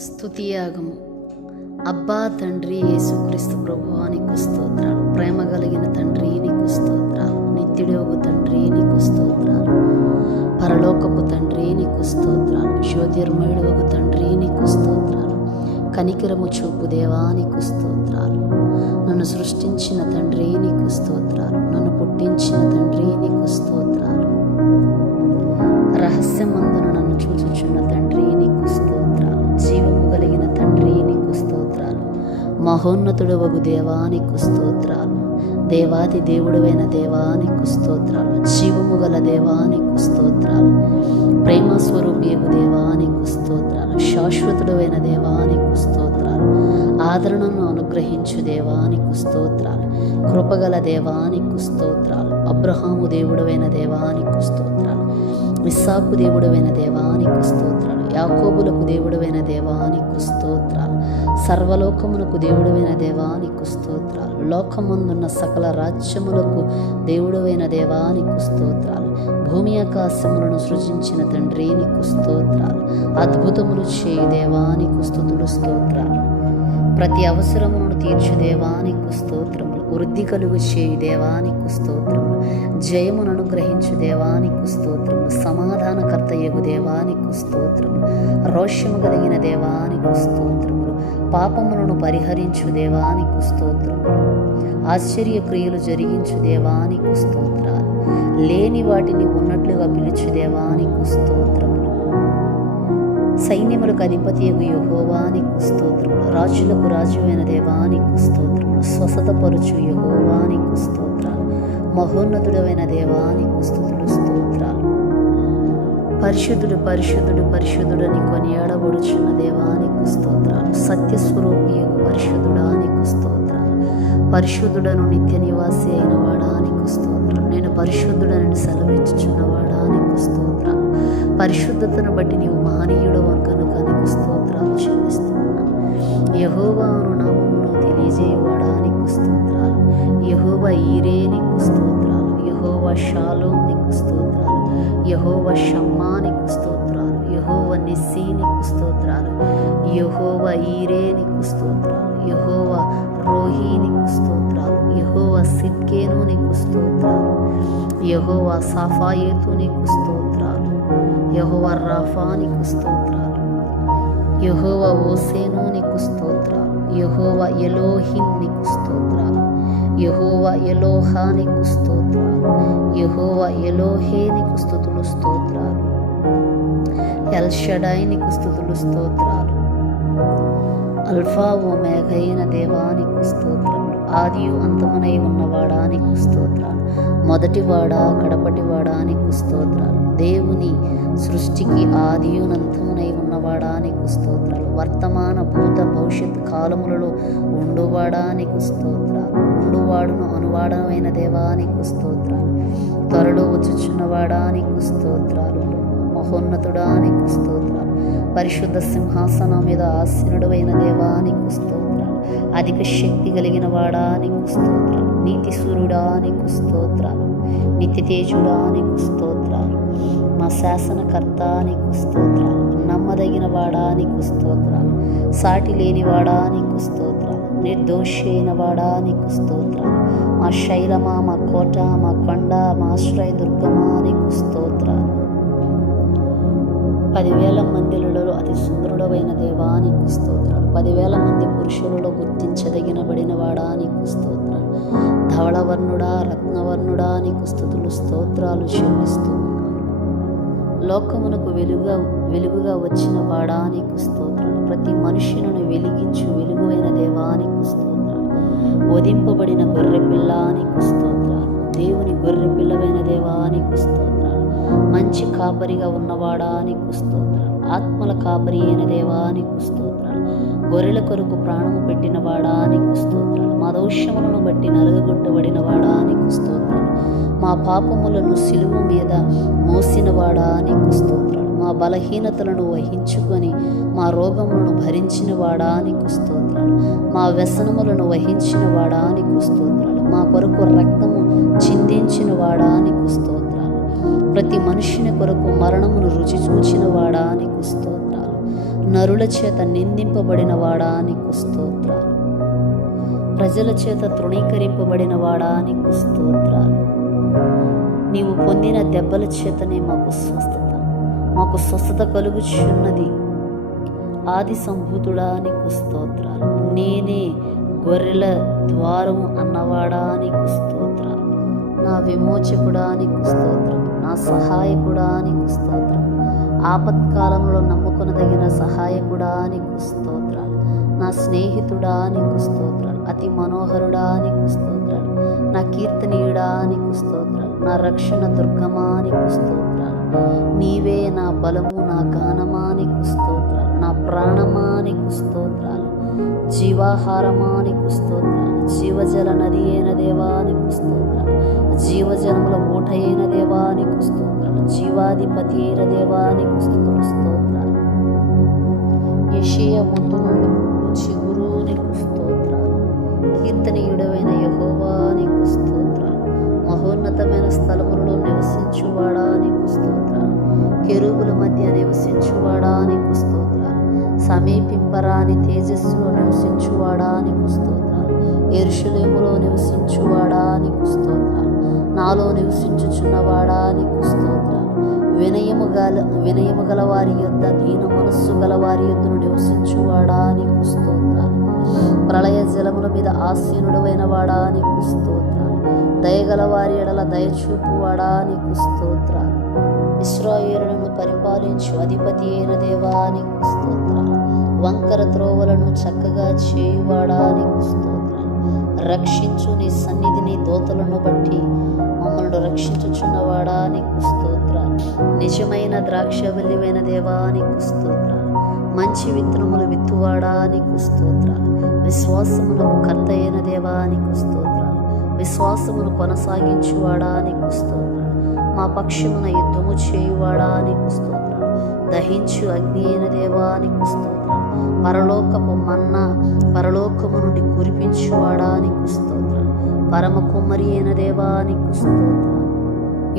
స్తుతియాగము. అబ్బా తండ్రి యేసుక్రీస్తు ప్రభువా నీకు స్తోత్రాలు. ప్రేమ కలిగిన తండ్రి నీకు స్తోత్రాలు. నిత్యుడోగు తండ్రి నీకు స్తోత్రాలు. పరలోకపు తండ్రి నీకు స్తోత్రాలు. జ్యోతిర్మయుడోగు తండ్రి నీకు స్తోత్రాలు. కనికరము చూపు దేవా నీకు స్తోత్రాలు. నన్ను సృష్టించిన తండ్రి నీకు స్తోత్రాలు. నన్ను పుట్టించిన తండ్రి నీకు స్తోత్రాలు. రహస్యమందున నన్ను చూచుచున్న తండ్రి నీకు స్తోత్రాలు. జీవము కలిగిన తండ్రి నీకు స్తోత్రాలు. మహోన్నతుడవగు దేవా నీకు స్తోత్రాలు. దేవాది దేవుడవైన దేవా నీకు స్తోత్రాలు. జీవము గల దేవా నీకు స్తోత్రాలు. ప్రేమ స్వరూపియగు దేవా నీకు స్తోత్రాలు. శాశ్వతుడవైన దేవా నీకు స్తోత్రాలు. ఆదరణను అనుగ్రహించు దేవా నీకు స్తోత్రాలు. కృపగల దేవా నీకు స్తోత్రాలు. అబ్రహాము దేవుడవైన దేవా నీకు స్తోత్రాలు. ఇస్సాకు దేవుడవైన దేవా నీకు స్తోత్రాలు. యాకోబులకు దేవుడవైన దేవా నీకు స్తోత్రాలు. సర్వలోకమునకు దేవుడవైన దేవా నీకు స్తోత్రాలు. లోకమందున్న సకల రాజ్యములకు దేవుడవైన దేవా నీకు స్తోత్రాలు. భూమి ఆకాశములను సృజించిన తండ్రి నీకు స్తోత్రాలు. అద్భుతములు చేయు దేవా నీకు స్తుతులు స్తోత్రాలు. ప్రతి అవసరమును తీర్చు దేవా నీకు స్తోత్రములు. వృద్ధి కలుగు చేయు దేవా నీకు స్తోత్రములు. జయమును అనుగ్రహించు దేవా నీకు స్తోత్రములు. సమాధానకర్త యగు దేవా నీకు స్తోత్రములు. రోషము కలిగిన దేవా నీకు స్తోత్రములు. పాపములను పరిహరించు దేవా నీకు స్తోత్రములు. ఆశ్చర్య క్రియలు జరిగించు దేవా నీకు స్తోత్రాలు. లేని వాటిని ఉన్నట్లుగా పిలుచు దేవా నీకు స్తోత్రములు. సైన్యములకు అధిపతియగు యెహోవా నీకు స్తోత్రములు. రాజులకు రాజువైన దేవా నీకు స్తోత్రములు. స్వస్థతపరుచు యెహోవా నీకు స్తోత్రాలు. మహోన్నతుడైన దేవా నీకు స్తుతులు స్తోత్రాలు. పరిశుద్ధుడు పరిశుద్ధుడు పరిశుద్ధుడని కొనియాడబడుచున్న దేవా నీకు స్తోత్రాలు. సత్యస్వరూపియగు పరిశుద్ధుడా నీకు స్తోత్రాలు. పరిశుద్ధుడను నిత్య నివాసి అయిన వాడా నీకు స్తోత్రాలు. నేను పరిశుద్ధుడని సెలవిచ్చుచున్నవాడా నీకు స్తోత్రాలు. పరిశుద్ధతను బట్టి నీవు మహనీయుడవు కనుక నీకు స్తోత్రాలు చెల్లిస్తున్నాను. యెహోవాను నామమును తెలియజేయవాడా నీకు స్తోత్రాలు. యెహోవా ఈరే నీకు స్తోత్రాలు. యెహోవా షాలోమ్ నీకు స్తోత్రాలు. యెహోవా షమ్మా నీకు స్తోత్రాలు. యెహోవా నిస్సీ నీకు స్తోత్రాలు. యెహోవా ఈరే నీకు స్తోత్రాలు. యెహోవా రోహీ నీకు స్తోత్రాలు. యెహోవా సిద్కేను నీకు స్తోత్రాలు. యెహోవా సాఫాయేతు నీకు స్తోత్రాలు. యెహోవా రాఫా నీకు స్తోత్రాలు. యెహోవా ఓసేను నీకు స్తోత్రాలు. యెహోవా ఎలోహిం నీకు స్తోత్రాలు. యెహోవా ఎలోహా నీకు స్తోత్రాలు. యెహోవా ఎలోహే నీకు స్తుతులు స్తోత్రాలు. ఎల్ షడై నీకు స్తుతులు స్తోత్రాలు. అల్ఫా ఒమేగా అయిన దేవా నీకు స్తోత్రములు. ఆదియు అంతమునై ఉన్నవాడా నీకు స్తోత్రాలు. మొదటివాడా కడపటివాడా నీకు స్తోత్రాలు. దేవుని సృష్టికి ఆదియునంతమునై ఉన్నవాడా నీకు స్తోత్రాలు. వర్తమాన భూత భవిష్యత్ కాలములలో ఉండువాడా నీకు స్తోత్రాలు. ఉండువాడును అనువాడమైన దేవా నీకు స్తోత్రాలు. త్వరలో వచ్చుచున్నవాడా నీకు స్తోత్రాలు. మహోన్నతుడా నీకు స్తోత్రాలు. పరిశుద్ధ సింహాసనం మీద ఆసీనుడవైన దేవా నీకు స్తోత్రాలు. అధిక శక్తి కలిగిన వాడా నీకు స్తోత్రాలు. నీతి సూర్యుడా నీకు స్తోత్రాలు. నిత్య తేజుడా నీకు స్తోత్రాలు. మా శాసనకర్త నీకు స్తోత్రాలు. నమ్మదగిన వాడా నీకు స్తోత్రాలు. సాటి లేని వాడా నీకు స్తోత్రాలు. నిర్దోషి అయిన వాడా నీకు స్తోత్రాలు. మా శైలమా, మా కోట, మా కొండ, మా ఆశ్రయ దుర్గమా నీకు స్తోత్రాలు. 10,000 మందిలలో అతి సుందరుడవైన దేవా నీకు స్తోత్రాలు. 10,000 మంది పురుషులలో గుర్తించదగినబడిన వాడా నీకు స్తోత్రాలు. ధవళవర్ణుడా, రత్నవర్ణుడా నీకు స్తుతులు స్తోత్రాలు చెల్లిస్తూ లోకమునకు వెలుగుగా వచ్చిన వాడా నీకు స్తోత్రాలు. ప్రతి మనుష్యులను వెలిగించు వెలుగువైన దేవా నీకు స్తోత్రాలు. వధింపబడిన గొర్రెపిల్ల నీకు స్తోత్రాలు. దేవుని గొర్రెపిల్లవైన దేవా నీకు స్తోత్రాలు. మంచి కాపరిగా ఉన్నవాడా నీకు స్తోత్రాలు. ఆత్మల కాపరి అయిన దేవా నీకు స్తోత్రాలు. గొర్రెల కొరకు ప్రాణము పెట్టిన వాడా నీకు స్తోత్రాలు. మా దోషములను బట్టి నలుగగొట్టబడిన వాడా నీకు స్తోత్రాలు. మా పాపములను సిలువ మీద మోసిన వాడా నీకు స్తోత్రాలు. మా బలహీనతలను వహించుకొని మా రోగములను భరించిన వాడా నీకు స్తోత్రాలు. మా వ్యసనములను వహించిన వాడా నీకు స్తోత్రాలు. మా కొరకు రక్తము చిందించిన వాడా నీకు స్తోత్రాలు. ప్రతి మనుష్యుని కొరకు మరణమును రుచి చూచిన వాడా నీకు స్తోత్రాలు. నరుల చేత నిందింపబడిన వాడా నీకు స్తోత్రాలు. ప్రజల చేత తృణీకరింపబడిన వాడా నీకు స్తోత్రాలు. నీవు పొందిన దెబ్బల చేతనే మాకు స్వస్థత కలుగుచున్నది. ఆది సంభూతుడా నీకు స్తోత్రాలు. నేనే గొర్రెల ద్వారము అన్నవాడా నీకు స్తోత్రాలు. నా విమోచకుడా నీకు స్తోత్రం. నా సహాయకుడా నీకు స్తోత్రం. ఆపత్కాలంలో నమ్ముకొనదగిన సహాయకుడా నీకు స్తోత్రాలు. నా స్నేహితుడా నీకు స్తోత్రాలు. అతి మనోహరుడా నీకు స్తోత్రాలు. నా కీర్తనీయుడా నీకు స్తోత్రాలు. నా రక్షణ దుర్గమా నీకు స్తోత్రాలు. నీవే నా బలము, నా గానమా నీకు స్తోత్రాలు. నా ప్రాణమా నీకు స్తోత్రాలు. జీవాహారమా నీకు స్తోత్రాలు. జీవజల నది అయిన దేవా నీకు స్తోత్రాలు. జీవజలముల ఊట అయిన దేవా నీకు స్తోత్రాలు. జీవాధిపతి అయిన దేవా నీకు స్తోత్రాలు. యెషయా ముందు నుండి పుట్టు చిగురు నీకు స్తోత్రాలు. కీర్తనీయుడవైన యెహోవా నీకు స్తోత్రాలు. మహోన్నతమైన స్థలములలో నివసించువాడా నీకు స్తోత్రాలు. కెరూబుల మధ్య నివసించువాడా నీకు స్తోత్రాలు. సమీపింపరాని తేజస్సులో నివసించువాడా నీకు స్తోత్రాలు. యెరూషలేములో నివసించువాడా నీకు స్తోత్రాలు. నాలో నివసించుచున్నవాడా నీకు స్తోత్రాలు. వినయము గల వారి యొద్ద, దీన మనస్సు గల వారి యొద్దను నివసించువాడా నీకు స్తోత్రాలు. ప్రళయ జలముల మీద ఆసీనుడవైన వాడా నీకు స్తోత్రాలు. దయగల వారి ఎడల దయచూపువాడా నీకు స్తోత్రాలు. ఇశ్రాయేలును పరిపాలించు అధిపతి అయిన దేవా నీకు స్తోత్రాలు. వంకర త్రోవలను చక్కగా చేయువాడా నీకు స్తోత్రాలు. రక్షించు నీ సన్నిధిని దోతలను బట్టి మమ్మల్ని రక్షించుచున్నవాడా నీకు స్తోత్రాలు. నిజమైన ద్రాక్షవల్లివైన దేవా నీకు స్తోత్రాలు. మంచి విత్తనములు విత్తువాడా నీకు స్తోత్రాలు. విశ్వాసమునకు కర్త అయిన దేవా నీకు స్తోత్రాలు. విశ్వాసమును కొనసాగించువాడా నీకు స్తోత్రాలు. మా పక్షమున యుద్ధము చేయువాడా నీకు స్తోత్రాలు. దహించు అగ్ని అయిన దేవా నీకు స్తోత్రాలు. పరలోకపు మన్నా పరలోకము నుండి కురిపించువాడా నీకు స్తోత్రాలు. పరమ కుమ్మరి అయిన దేవా నీకు స్తోత్రాలు.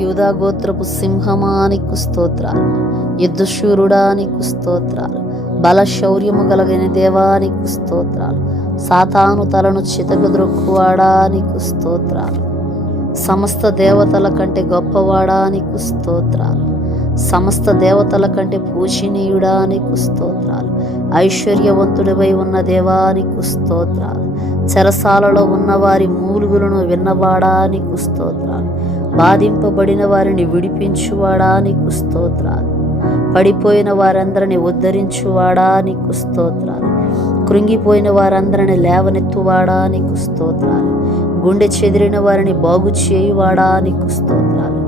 యూదా గోత్రపు సింహమా నీకు స్తోత్రాలు. యుద్ధశూరుడా నీకు స్తోత్రాలు. బల శౌర్యము గలగిన దేవా నీకు స్తోత్రాలు. సాతాను తలను చితకుద్రొక్కువాడా నీకు స్తోత్రాలు. సమస్త దేవతల కంటే గొప్పవాడా నీకు స్తోత్రాలు. సమస్త దేవతల కంటే పూజనీయుడా నీకు స్తోత్రాలు. ఐశ్వర్యవంతుడివై ఉన్న దేవా నీకు స్తోత్రాలు. చెరసాలలో ఉన్న వారి మూలుగులను విన్నవాడా నీకు స్తోత్రాలు. బాధింపబడిన వారిని విడిపించువాడా నీకు స్తోత్రాలు. పడిపోయిన వారందరిని ఉద్ధరించువాడా నీకు స్తోత్రాలు. కృంగిపోయిన వారందరిని లేవనెత్తువాడా నీకు స్తోత్రాలు. గుండె చెదిరిన వారిని బాగు చేయువాడా నీకు స్తోత్రాలు.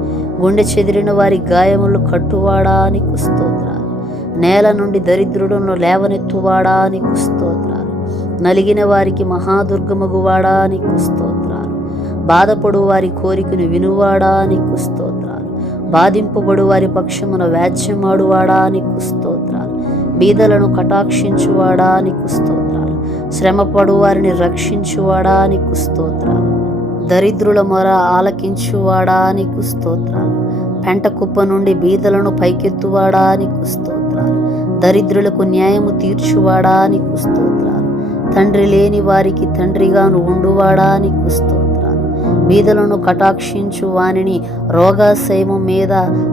గుండె చెదిరిన వారి గాయములు కట్టువాడా నీకు స్తోత్రాలు. నేల నుండి దరిద్రులను లేవనెత్తువాడా నీకు స్తోత్రాలు. నలిగిన వారికి మహాదుర్గమగువాడా నీకు స్తోత్రాలు. బాధపడు వారి కోరికను వినువాడా నీకు స్తోత్రాలు. బాధింపబడు వారి పక్షమున వ్యాజ్యమాడువాడా నీకు స్తోత్రాలు. బీదలను కటాక్షించువాడా నీకు స్తోత్రాలు. శ్రమపడు వారిని రక్షించువాడా నీకు స్తోత్రాలు. దరిద్రుల మొర ఆలకించువాడా నీకు స్తోత్రాలు. పెంట కుప్ప నుండి బీదలను పైకెత్తువాడా నీకు స్తోత్రాలు. దరిద్రులకు న్యాయము తీర్చువాడా నీకు స్తోత్రాలు. తండ్రి లేని వారికి తండ్రిగాను ఉండువాడా నీకు స్తోత్రాలు. బీదలను కటాక్షించు వానిని రోగాశయము మీద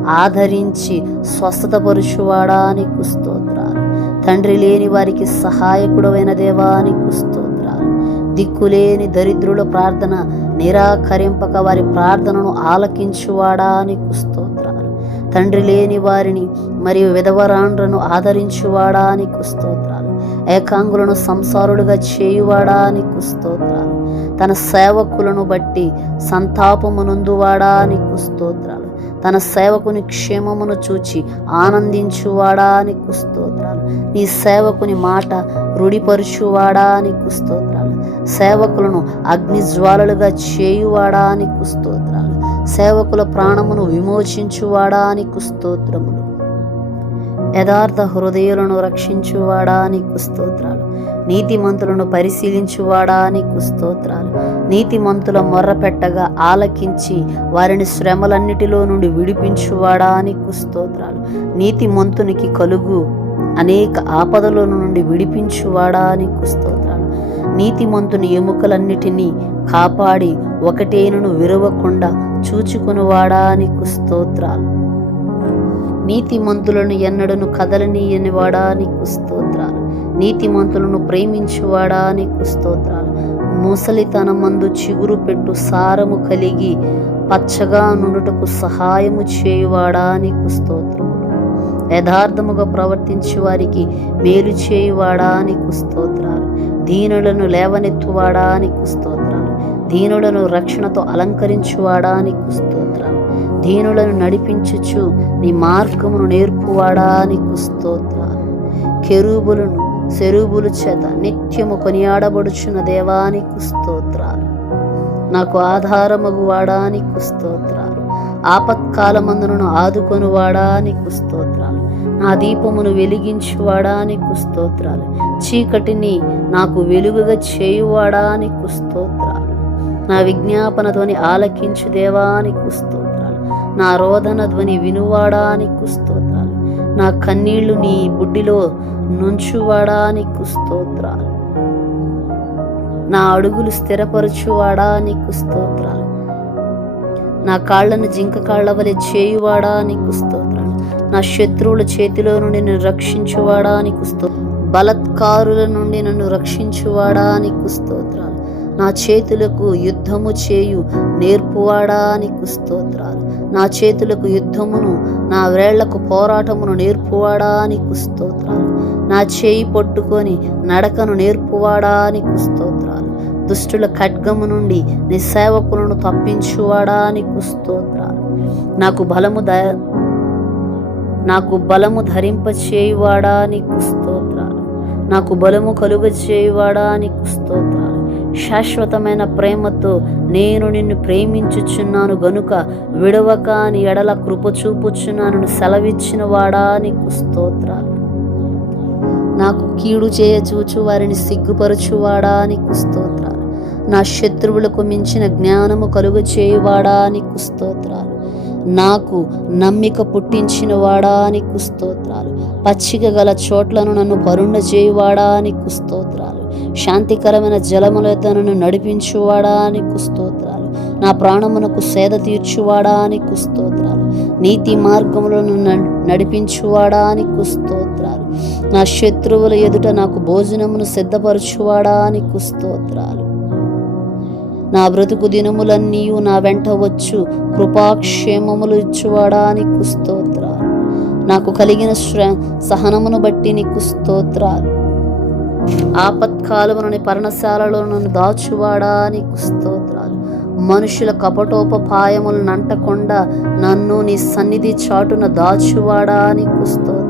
ఆదరించి స్వస్థతపరుచువాడా నీకు స్తోత్రాలు. తండ్రి లేని వారికి సహాయకుడవైన దేవా నీకు స్తోత్రాలు. దిక్కులేని దరిద్రుల ప్రార్థన నిరాకరింపక వారి ప్రార్థనను ఆలకించువాడా నీకు స్తోత్రాలు. తండ్రి లేని వారిని మరియు విధవరాండ్రను ఆదరించువాడా నీకు స్తోత్రాలు. ఏకాంగులను సంసారులుగా చేయువాడా నీకు స్తోత్రాలు. తన సేవకులను బట్టి సంతాపమునందువాడా నీకు స్తోత్రాలు. తన సేవకుని క్షేమమును చూచి ఆనందించువాడా నీకు స్తోత్రాలు. నీ సేవకుని మాట రుడిపరుచువాడా నీకు స్తోత్రాలు. సేవకులను అగ్నిజ్వాలలుగా చేయువాడా నీకు స్తోత్రాలు. సేవకుల ప్రాణమును విమోచించువాడా నీకు స్తోత్రములు. యథార్థ హృదయులను రక్షించువాడా నీకు స్తోత్రాలు. నీతిమంతులను పరిశీలించువాడా నీకు స్తోత్రాలు. నీతిమంతుల మొర్రపెట్టగా ఆలకించి వారిని శ్రమలన్నిటిలో నుండి విడిపించువాడా నీకు స్తోత్రాలు. నీతిమంతునికి కలుగు అనేక ఆపదల నుండి విడిపించువాడా నీకు స్తోత్రాలు. నీతిమంతుని ఎముకలన్నిటినీ కాపాడి ఒకటేనను విరవకుండా చూచుకునివాడా నీకు స్తోత్రాలు. నీతిమంతులను ఎన్నడను కదలనీయనివాడా నీకు స్తోత్రాలు. నీతిమంతులను ప్రేమించువాడా నీకు స్తోత్రాలు. ముసలితనమందు చిగురు పెట్టు సారము కలిగి పచ్చగా నుండుటకు సహాయము చేయువాడా నీకు స్తోత్రములు. యథార్థముగా ప్రవర్తించే వారికి మేలు చేయువాడా నీకు స్తోత్రాలు. దీనులను లేవనెత్తువాడా నీకు స్తోత్రాలు. దీనులను రక్షణతో అలంకరించువాడా నీకు స్తోత్రాలు. దీనులను నడిపించుచు నీ మార్గమును నేర్పువాడా నీకు స్తోత్రాలు. కెరూబులను సెరూబుల చేత నిత్యము కొనియాడబడుచున్న దేవా నీకు స్తోత్రాలు. నాకు ఆధారమగు వాడా నీకు స్తోత్రాలు. ఆపత్కాలమందును ఆదుకొనువాడా నీకు స్తోత్రాలు. నా దీపమును వెలిగించువాడా నీకు స్తోత్రాలు. చీకటిని నాకు వెలుగుగా చేయువాడా నీకు స్తోత్రాలు. నా విజ్ఞాపన ధ్వని ఆలకించు దేవా నీకు స్తోత్రాలు. నా రోదన ధ్వని వినువాడా నీకు స్తోత్రాలు. నా కన్నీళ్లు నీ బుడ్డిలో నుంచువాడా నీకు స్తోత్రాలు. నా అడుగులు స్థిరపరచువాడా నీకు స్తోత్రాలు. నా కాళ్లను జింక కాళ్ల వలె చేయువాడా నీకు స్తోత్రాలు. నా శత్రువుల చేతిలో నుండి నన్ను రక్షించువాడా నీకు స్తోత్రాలు. బలత్కారుల నుండి నన్ను రక్షించువాడా నీకు స్తోత్రాలు. నా చేతులకు యుద్ధము చేయు నేర్పువాడా నీకు స్తోత్రాలు. నా చేతులకు యుద్ధమును నా వేళ్లకు పోరాటమును నేర్పువాడా నీకు స్తోత్రాలు. నా చేయి పట్టుకొని నడకను నేర్పువాడా నీకు స్తోత్రాలు. దుష్టుల ఖడ్గము నుండి నీ సేవకులను తప్పించువాడా నీకు స్తోత్రాలు. నాకు బలము ధరింపచేయువాడా నీకు స్తోత్రాలు. నాకు బలము కలుగ చేయువాడా నీకు స్తోత్రాలు. శాశ్వతమైన ప్రేమతో నేను నిన్ను ప్రేమించుచున్నాను గనుక విడవక నీ ఎడల కృప చూపుచున్నాను సెలవిచ్చిన వాడా నీకు స్తోత్రాలు. నాకు కీడు చేయచూచు వారిని సిగ్గుపరచువాడా నీకు స్తోత్రాలు. నా శత్రువులకు మించిన జ్ఞానము కలుగ చేయువాడా నీకు స్తోత్రాలు. నాకు నమ్మిక పుట్టించిన వాడా నీకు స్తోత్రాలు. పచ్చిక గల చోట్లను నన్ను పరుండ చేయువాడా నీకు స్తోత్రాలు. శాంతికరమైన జలముల యొద్ద నన్ను నడిపించువాడా నీకు స్తోత్రాలు. నా ప్రాణమునకు సేద తీర్చువాడా నీకు స్తోత్రాలు. నీతి మార్గములను నడిపించువాడా నీకు స్తోత్రాలు. నా శత్రువుల ఎదుట నాకు భోజనమును సిద్ధపరచువాడా నీకు స్తోత్రాలు. నా బ్రతుకు దినములన్నీయు నా వెంట వచ్చు కృపాక్షేమములు ఇచ్చువాడా నీకు స్తోత్రాలు. నాకు కలిగిన సహనమును బట్టి నీకు స్తోత్రాలు. ఆపత్కాలమునని పర్ణశాలలో నన్ను దాచువాడా నీకు స్తోత్రాలు. మనుషుల కపటోపపాయములు నంటకుండా నన్ను నీ సన్నిధి చాటున దాచువాడా నీకు స్తోత్రాలు.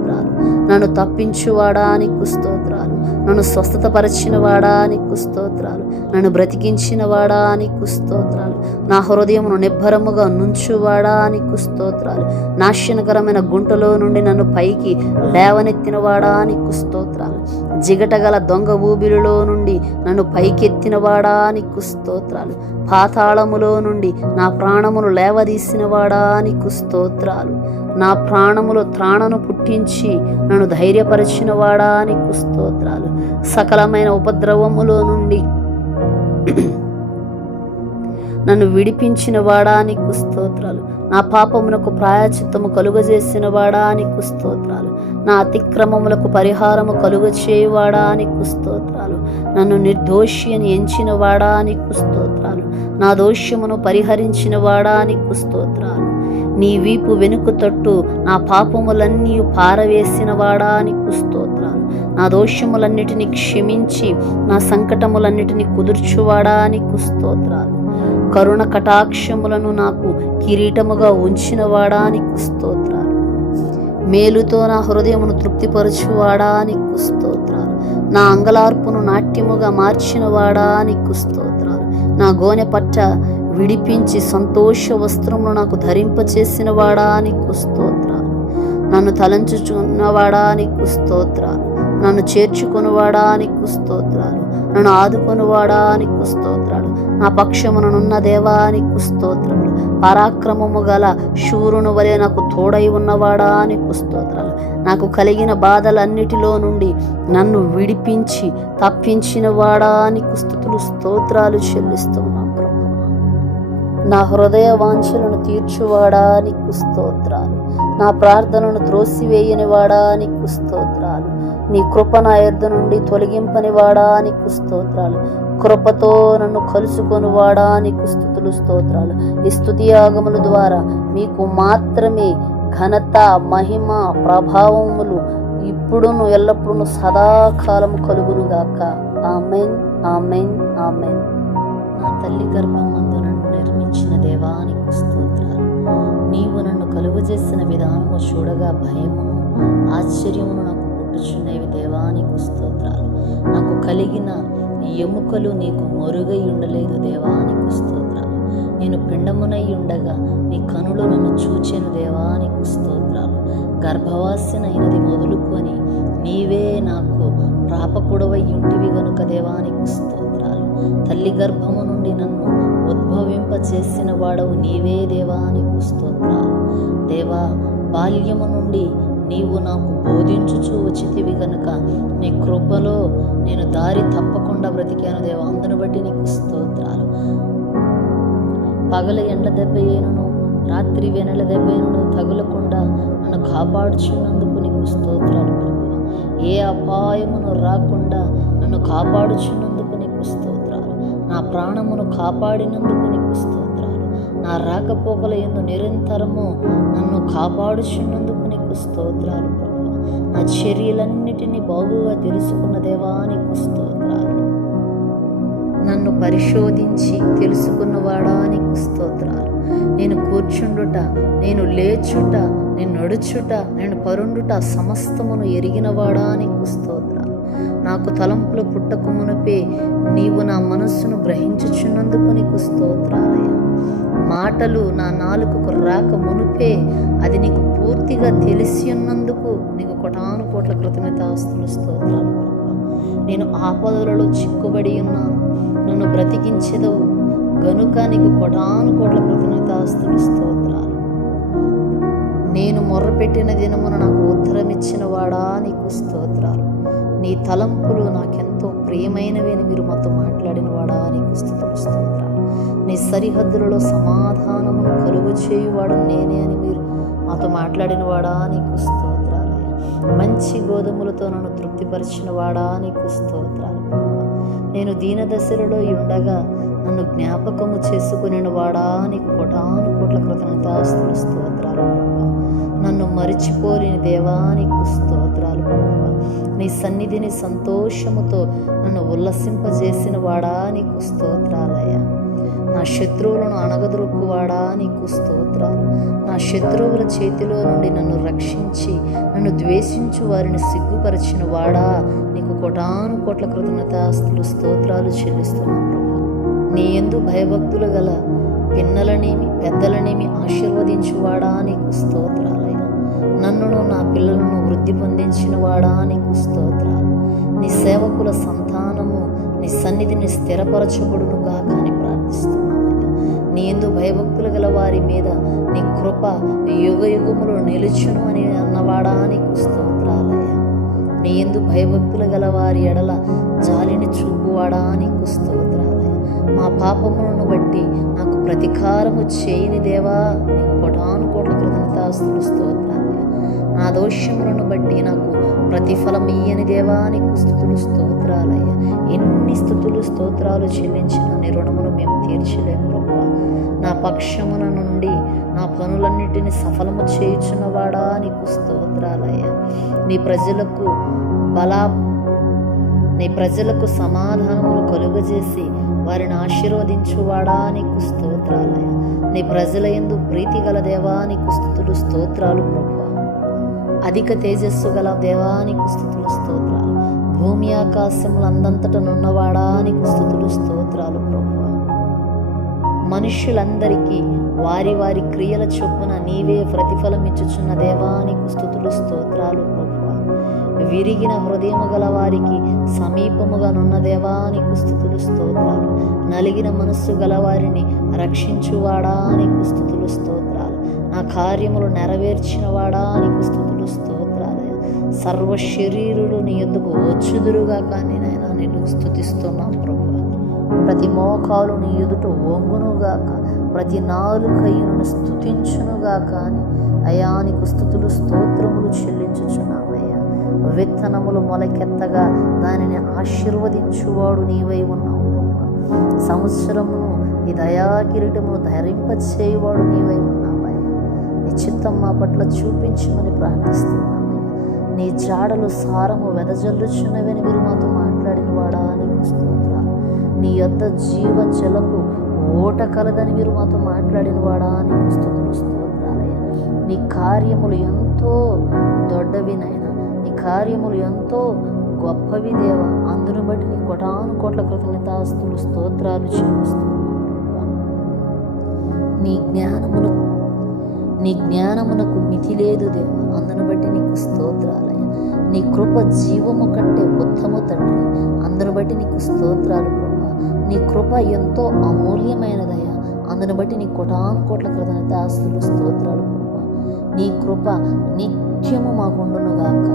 నన్ను తప్పించువాడా నీకు స్తోత్రాలు. నన్ను స్వస్థతపరిచిన వాడా నీకు స్తోత్రాలు. నన్ను బ్రతికించిన వాడా నీకు స్తోత్రాలు. నా హృదయమును నిబ్బరముగా నుంచువాడా నీకు స్తోత్రాలు. నాశనకరమైన గుంటలో నుండి నన్ను పైకి లేవనెత్తిన వాడా నీకు స్తోత్రాలు. జిగటగల దొంగ ఊబిలిలో నుండి నన్ను పైకెత్తిన వాడా నీకు స్తోత్రాలు. పాతాళములో నుండి నా ప్రాణమును లేవదీసిన వాడా నీకు స్తోత్రాలు. నా ప్రాణములో త్రాణను పుట్టించి నన్ను ధైర్యపరిచిన వాడా నీకు స్తోత్రాలు. సకలమైన ఉపద్రవములో నుండి నన్ను విడిపించిన వాడా నీకు స్తోత్రాలు. నా పాపమునకు ప్రాయచిత్తము కలుగజేసిన వాడా నీకు స్తోత్రాలు. నా అతిక్రమములకు పరిహారము కలుగచేయువాడా నీకు స్తోత్రాలు. నన్ను నిర్దోషి అని ఎంచిన వాడా నీకు స్తోత్రాలు. నా దోషమును పరిహరించిన వాడా నీకు స్తోత్రాలు. నీ వీపు వెనుక తట్టు నా పాపములన్నీ పారవేసిన వాడా నీకు స్తోత్రాలు. నా దోషములన్నిటినీ క్షమించి నా సంకటములన్నిటినీ కుదుర్చువాడా నీకు స్తోత్రాలు. కరుణ కటాక్షములను నాకు కిరీటముగా ఉంచిన వాడా నీకు స్తోత్రాలు. మేలుతో నా హృదయమును తృప్తిపరచువాడా నీకు స్తోత్రాలు. నా అంగలార్పును నాట్యముగా మార్చిన వాడా నీకు స్తోత్రాలు. నా గోనె పట్ట విడిపించి సంతోష వస్త్రమును నాకు ధరింపచేసిన వాడా నీకు స్తోత్రాలు. నన్ను తలంచుచున్నవాడా నీకు స్తోత్రాలు. నన్ను చేర్చుకునివాడా నీకు స్తోత్రాలు. నన్ను ఆదుకొనువాడా నీకు స్తోత్రాలు. నా పక్షముననున్న దేవా నీకు స్తోత్రములు. పరాక్రమము గల శూరుని వలె నాకు తోడై ఉన్నవాడా నీకు స్తోత్రాలు. నాకు కలిగిన బాధలన్నిటిలో నుండి నన్ను విడిపించి తప్పించిన వాడా నీకు స్తుతులు స్తోత్రాలు చెల్లిస్తున్నాం ప్రభు. నా హృదయ వాంఛలను తీర్చువాడా నీకు స్తోత్రాలు. నా ప్రార్థనను త్రోసివేయని వాడా నీకు స్తోత్రాలు. నీ కృప నా యొద్ద నుండి తొలగింపని వాడా నీకు స్తోత్రాలు. కృపతో నన్ను కలుసుకొని వాడా నీకు స్తుతులు స్తోత్రాలు. ఈ స్తుతియాగముల ద్వారా మీకు మాత్రమే ఘనత, మహిమ, ప్రభావములు ఇప్పుడును ఎల్లప్పుడూ సదాకాలము కలుగునుగాక. Amen, amen, amen. నా తల్లి గర్భమందు నన్ను నిర్మించిన దేవానికి స్తోత్రాలు. నీవు నన్ను కలుగజేసిన విధానము చూడగా భయమును ఆశ్చర్యమును నాకు పుట్టుచున్నవి దేవానికి స్తోత్రాలు. నాకు కలిగిన ఎముకలు నీకు మొరుగై ఉండలేదు దేవానికి స్తోత్రాలు. నేను పిండమునై ఉండగా నీ కనులు నన్ను చూచెను దేవానికి స్తోత్రాలు. గర్భవాసినైనది మొదలుకొని నీవే నాకు ప్రాపకుడవై ఉంటివి గనుక దేవానికి స్తోత్రాలు. తల్లి గర్భము నుండి నన్ను ఉద్భవింప చేసిన వాడవు నీవే దేవానికి స్తోత్రాలు. దేవా, బాల్యము నుండి నీవు నాకు బోధించుచూ వచ్చితివి గనుక నీ కృపలో నేను దారి తప్పకుండా బ్రతికాను దేవా. అందును బట్టి నీకు స్తోత్రాలు. పగల ఎండ దెబ్బయేనును రాత్రి వెనల దెబ్బయేనును తగులకుండా నన్ను కాపాడుచున్నందుకు నీకు స్తోత్రాలు ప్రభు. ఏ అపాయమును రాకుండా నన్ను కాపాడుచున్నందుకు నీకు స్తోత్రాలు. నా ప్రాణమును కాపాడినందుకు నీకు స్తోత్రాలు. నా రాకపోకల యందు నిరంతరము నన్ను కాపాడుచున్నందుకు నీకు స్తోత్రాలు ప్రభు. నా చర్యలన్నిటినీ బాగుగా తెలుసుకున్న దేవా నీకు స్తోత్రాలు. నన్ను పరిశోధించి తెలుసుకున్నవాడా నీకు స్తోత్రాలు. నేను కూర్చుండుట, నేను లేచుట, నేను నడుచుట, నేను పరుండుట సమస్తమును ఎరిగినవాడా నీకు స్తోత్రాలు. నాకు తలంపులు పుట్టక మునుపే నీవు నా మనస్సును గ్రహించుచున్నందుకు నీకు స్తోత్రాలయ్యా. మాటలు నా నాలుకకు రాక మునుపే అది నీకు పూర్తిగా తెలిసి ఉన్నందుకు నీకు కోటాను కోట్ల కృతజ్ఞతాస్తులు స్తోత్రాలు ప్రభు. నేను ఆపదలలో చిక్కుబడి ఉన్నాను, నన్ను బ్రతికించెదవు గనుక నీకు కోటాను కోట్ల కృతజ్ఞతాస్తులు స్తోత్రాలు. నేను మొర్రపెట్టిన దినమున నాకు ఉత్తరమిచ్చిన వాడా నీకు స్తోత్రాలు. నీ తలంపులు నాకెంతో ప్రియమైనవి అని మీరు మాతో మాట్లాడిన వాడా నీకు స్తుతులు స్తోత్రాలు. నీ సరిహద్దులలో సమాధానమును కలుగు చేయువాడు నేనే అని మీరు మాతో మాట్లాడిన వాడా నీకు స్తోత్రాలయ్యా. మంచి గోధుమలతో నన్ను తృప్తిపరిచిన వాడా నీకు స్తోత్రాలు. నేను దీనదశలలో ఉండగా నన్ను జ్ఞాపకము చేసుకుని వాడా నీకు కోటాను కోట్ల కృతజ్ఞతాస్తులు స్తోత్రాలు ప్రభు. నన్ను మరిచిపోలేని దేవా నీకు స్తోత్రాలు ప్రభు. నీ సన్నిధిని సంతోషముతో నన్ను ఉల్లసింపజేసిన వాడా నీకు స్తోత్రాలయ్యా. నా శత్రువులను అణగదొరుకువాడా నీకు స్తోత్రాలు. నా శత్రువుల చేతిలో నుండి నన్ను రక్షించి నన్ను ద్వేషించు వారిని సిగ్గుపరిచిన వాడా నీకు కోటాను కోట్ల కృతజ్ఞతాస్తులు స్తోత్రాలు చెల్లిస్తున్నాను ప్రభు. నీ యందు భయభక్తులు గల పిన్నలనేమి పెద్దలనేమి ఆశీర్వదించువాడా నీకు స్తోత్రాలయ్యా. నన్నును నా పిల్లలను వృద్ధి పొందించిన వాడా నీకు స్తోత్రాలు. నీ సేవకుల సంతానము నీ సన్నిధిని స్థిరపరచబడునుగా కానీ ప్రార్థిస్తున్నామయ్యా. నీ యందు భయభక్తులు గల వారి మీద నీ కృప యుగ యుగములు నిలుచును అని అన్నవాడా నీకు స్తోత్రాలయ్యా. నీ యందు భయభక్తులు గల వారి ఎడల జాలిని చూపువాడా నీకు స్తోత్రాలయ్యా. మా పాపములను బట్టి నాకు ప్రతీకారము చేయని దేవా నీకు కోటాను కోట్ల కృతజ్ఞతాస్తులు స్తోత్రాలయ్యా. నా దోషములను బట్టి నాకు ప్రతిఫలం ఇయ్యని దేవా నీకు స్తుతులు స్తోత్రాలయ్యా. ఎన్ని స్తుతులు స్తోత్రాలు చెల్లించిన నీ రుణమును మేము తీర్చలేము ప్రభువా. నా పక్షమున నుండి నా పనులన్నిటిని సఫలము చేయుచున్నవాడా నీకు స్తోత్రాలయ్యా. నీ ప్రజలకు సమాధానమును కలుగజేసి వారిని ఆశీర్వదించువాడా నీకు స్తోత్రాలయ్యా. నీ ప్రజల యందు ప్రీతి గల దేవా నీకు స్తుతులు స్తోత్రాలు ప్రభువా. అధిక తేజస్సు గల దేవా నీకు స్తుతులు స్తోత్రాలు. భూమి ఆకాశములందంతటనున్నవాడా నీకు స్తుతులు స్తోత్రాలు ప్రభువా. మనుష్యులందరికీ వారి వారి క్రియల చొప్పున నీవే ప్రతిఫలం ఇచ్చుచున్న దేవా నీకు స్తుతులు స్తోత్రాలు ప్రభువా. విరిగిన హృదయము గల వారికి సమీపముగా నున్న దేవా నీకు స్తుతులు స్తోత్రాలు. నలిగిన మనస్సు గలవారిని రక్షించువాడా నీకు స్తుతులు స్తోత్రాలు. నా కార్యములు నెరవేర్చిన వాడా నీకు స్తుతులు స్తోత్రాలు. సర్వ శరీరులు నీ యొద్దకు వచ్చుదురుగా కానీ నాయన నిన్ను స్తుతిస్తున్నాం ప్రభు. ప్రతి మోకాలు నీ ఎదుట వంగునుగాక, ప్రతి నాలుకయ్యను స్తుతించునుగాక అని అయా నీకు స్తుతులు స్తోత్రములు చెల్లించుచున్నావయ్యా. విత్తనములు మొలకెత్తగా దానిని ఆశీర్వదించువాడు నీవై ఉన్నావు ప్రభు. సంవత్సరమును నీ దయా కిరీటమును ధరింపచేయువాడు నీవై ఉన్నావయ్యా. నీ చిత్తం మా పట్ల చూపించమని ప్రార్థిస్తున్నామయ్యా. నీ జాడలు సారము వెదజల్లుచున్నవని మీరు మాతో మాట్లాడిన వాడా నీకు స్తోత్రాలు. నీ యొద్ద జీవ జలపు ఓట కలదని మీరు మాతో మాట్లాడిన వాడా నీకు స్తుతులు స్తోత్రాలయ్యా. నీ కార్యములు ఎంతో దొడ్డవి నాయనా, నీ కార్యములు ఎంతో గొప్పవి దేవ. అందును బట్టి నీ కోటాను కోట్ల కృతజ్ఞతాస్తులు స్తోత్రాలు చెల్లిస్తున్నాను. నీ జ్ఞానమునకు మితి లేదు దేవ. అందును బట్టి నీకు స్తోత్రాలయ్యా. నీ కృప జీవము కంటే ఉత్తము తండ్రి. అందును బట్టి నీకు స్తోత్రాలు ప్రభు. నీ కృప ఎంతో అమూల్యమైనదయ్యా. అందును బట్టి నీ కోటాను కోట్ల కృతజ్ఞతాస్తులు స్తోత్రాలు ప్రభు. నీ కృప నిత్యము మాకుండునుగాక.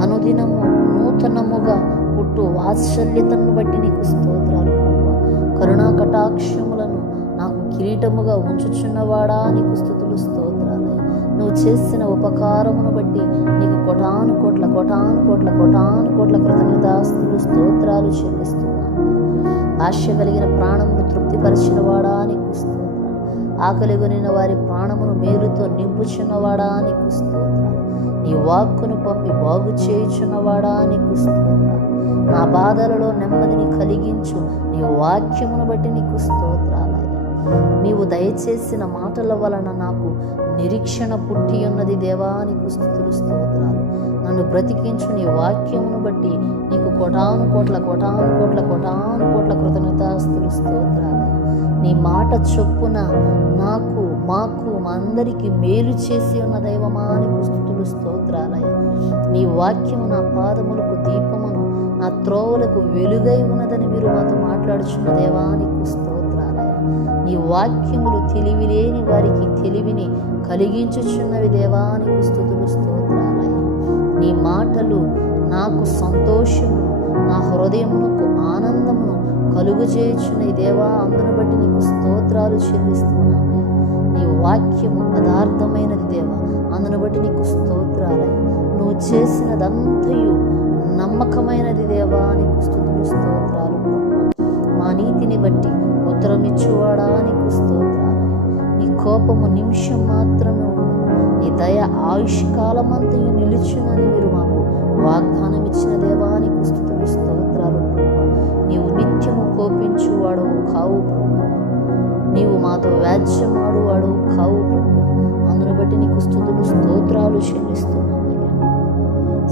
అనుదినము నూతనముగా పుట్టు వాత్సల్యతను బట్టి నీకు స్తోత్రాలు ప్రభు. కరుణా కటాక్షములను నాకు కిరీటముగా ఉంచుచున్నవాడా నీకు స్తుతులు స్తోత్రాలు. నువ్వు చేసిన ఉపకారమును బట్టి నీకు కోటాను కోట్ల కృతజ్ఞతాస్తులు స్తోత్రాలు చెల్లిస్తున్నాను. ఆశ కలిగిన ప్రాణమును తృప్తిపరిచిన వాడా నీకు స్తోత్రాలు. ఆకలిగొనిన వారి ప్రాణమును మేలుతో నింపుచున్నవాడా నీకు స్తోత్రాలు. నీ వాక్కును పంపి బాగు చేయుచున్నవాడా నీకు స్తోత్రాలు. నా బాధలలో నెమ్మదిని కలిగించు నీ వాక్యమును బట్టి నీకు స్తోత్రాలయ్యా. నీవు దయచేసిన మాటల వలన నాకు నిరీక్షణ పుట్టి ఉన్నది దేవా నీకు స్తుతులు స్తోత్రాలు. నన్ను బ్రతికించు నీ వాక్యమును బట్టి నీకు కోటాను కోట్ల కృతజ్ఞతాస్తులు స్తోత్రాలయ్యా. నీ మాట చొప్పున నాకు మాకు మా అందరికీ మేలు చేసి ఉన్న దైవమా నీకు స్తుతులు స్తోత్రాలయ్యా. నీ వాక్యము నా పాదములకు దీపమును, నా త్రోవలకు వెలుగై ఉన్నదని మీరు మాతో మాట్లాడుచున్న దేవా నీకు స్తోత్రాలయ్యా. నీ వాక్యములు తెలివిలేని వారికి తెలివిని కలిగించుచున్నవి దేవా నీకు స్తుతులు స్తోత్రాలయ్యా. నీ మాటలు నాకు సంతోషమును, నా హృదయమునకు ఆనందమును కలుగజేయుచున్నవి దేవా. అందును బట్టి నీకు స్తోత్రాలు చెల్లిస్తున్నామయ్యా. నీ వాక్యము యథార్థమైనది దేవా. అందును బట్టి నీకు స్తోత్రాలయ్యా. నువ్వు చేసినదంతయు నమ్మకమైనది దేవా నీకు స్తుతులు స్తోత్రాలు. మా నీతిని బట్టి ఉత్తరమిచ్చువాడా నీకు స్తోత్రాలయ్యా. నీ కోపము నిమిషం మాత్రమే ఉండదు, నీ దయ ఆయుష్కాలమంతయు నిలుచునని మీరు మాకు వాగ్దానం ఇచ్చిన దేవా నీకు స్తుతులు స్తోత్రాలు ప్రభు. నీవు నిత్యము కోపించువాడవు కావు ప్రభు. నీవు మాతో వ్యాజ్యమాడువాడు కావు ప్రభు. అందును బట్టి నీకు స్తుతులు స్తోత్రాలు చెల్లిస్తున్నామయ్యా.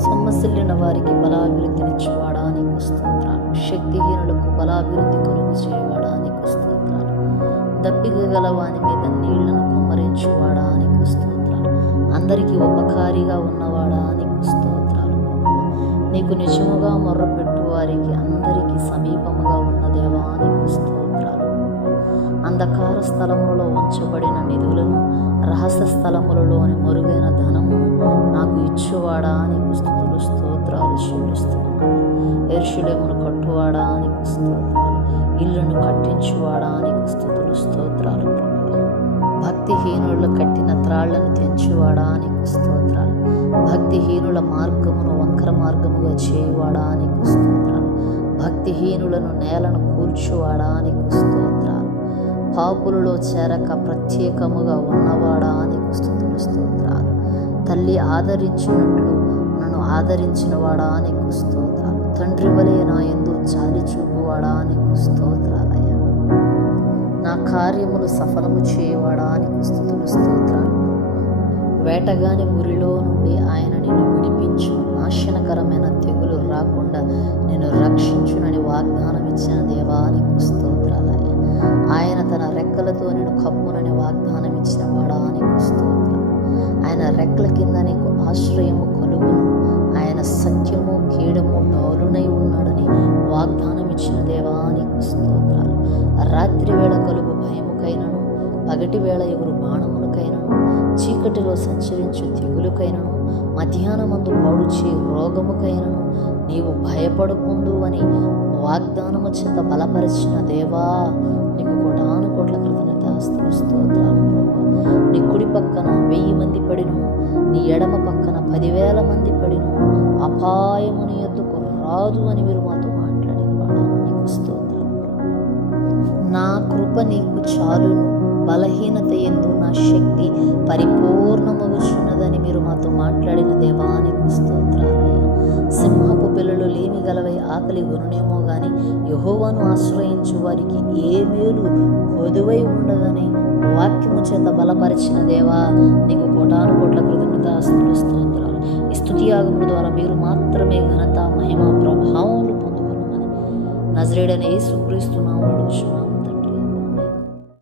సొమ్మసిల్లిన వారికి బలాభివృద్ధినిచ్చేవాడా నీకు స్తోత్రాలు. శక్తిహీనులకు బలాభివృద్ధి కలుగు చేయవాడా నీకు స్తోత్రాలు. దప్పిక గల వాని మీద నీళ్లను కుమ్మరించువాడా నీకు స్తోత్రాలు. అందరికీ ఉపకారిగా ఉన్నవాడా నీకు స్తోత్రాలు. నీకు నిజముగా మొర్రపెట్టు వారికి అందరికీ సమీపముగా ఉన్న దేవా నీకు స్తోత్రాలు. అంధకార స్థలములలో ఉంచబడిన నిధులను, రహస్య స్థలములలోని మరుగైన ధనమును నాకు ఇచ్చువాడా నీకు స్తుతులు స్తోత్రాలు చెల్లిస్తున్నాను. యెరూషలేమును కట్టువాడా నీకు స్తోత్రాలు. ఇల్లును కట్టించువాడా నీకు స్తుతులు స్తోత్రాలు ప్రభు. భక్తిహీనులు కట్టిన త్రాళ్లను తెంచువాడా నీకు స్తోత్రాలు. భక్తిహీనుల మార్గమును వంకర మార్గముగా చేయువాడా నీకు స్తోత్రాలు. భక్తిహీనులను నేలను కూర్చువాడా నీకు స్తోత్రాలు. పాపులలో చేరక ప్రత్యేకముగా ఉన్నవాడా నీకు స్తుతులు స్తోత్రాలు. తల్లి ఆదరించినట్లు నన్ను ఆదరించిన వాడా నీకు స్తోత్రాలు. తండ్రి వలె నా యందు జాలి చూపువాడా నీకు స్తోత్రాలయ్యా. నా కార్యములు సఫలము చేయవాడా నీకు స్తుతులు స్తోత్రాలు. వేటగాని ఊరిలో నుండి ఆయన నిన్ను విడిపించు, నాశనకరమైన తెగులు రాకుండా నిన్ను రక్షించునని వాగ్దానం ఇచ్చిన దేవా నీకు స్తోత్రాలయ్యా. ఆయన తన రెక్కలతో నిన్ను కప్పునని వాగ్దానం ఇచ్చిన వాడా నీకు స్తోత్రాలు. ఆయన రెక్కల కింద నీకు ఆశ్రయము కలుగు సత్యము కీడము డోలునై ఉన్నాడని వాగ్దానం ఇచ్చిన దేవానికి స్తోత్రాలు. రాత్రి వేళ కలుగు భయముకైనను, పగటి వేళ ఎవరు బాణములకైనను, చీకటిలో సంచరించు తెగులుకైనను, మధ్యాహ్నమందు పాడుచే రోగముకైనను నీవు భయపడకుందు అని వాగ్దానము చేత బలపరిచిన దేవా నీకు కోటాను కోట్ల కృతజ్ఞతాస్తులు స్తోత్రాలు ప్రభువా. నీ కుడి పక్కన 1000 మంది పడిను, నీ ఎడమ పక్కన 10,000 మంది పడిను, అపాయము నీ యొద్దకు రాదు అని మీరు మాతో మాట్లాడిన వాడా నీకు స్తోత్రాలు ప్రభువా. నా కృప నీకు చాలును, బలహీనత యందు నా శక్తి పరిపూర్ణమగుచున్నదని మీరు మాతో మాట్లాడిన దేవానికి స్తోత్రాలయ్యా. సింహపు పిల్లలు లేమి గలవై ఆకలి కొనునేమో గాని యెహోవాను ఆశ్రయించు వారికి ఏ మేలు కొదువై ఉండదని వాక్యము చేత బలపరిచిన దేవా నీకు కోటాను కోట్ల కృతజ్ఞతాస్తులు స్తోత్రాలు. ఈ స్తుతియాగముల ద్వారా మీరు మాత్రమే ఘనత, మహిమ, ప్రభావములు పొందుకున్నామని నజరేయుడైన యేసుక్రీస్తు నామములో అడుగుచున్నాము.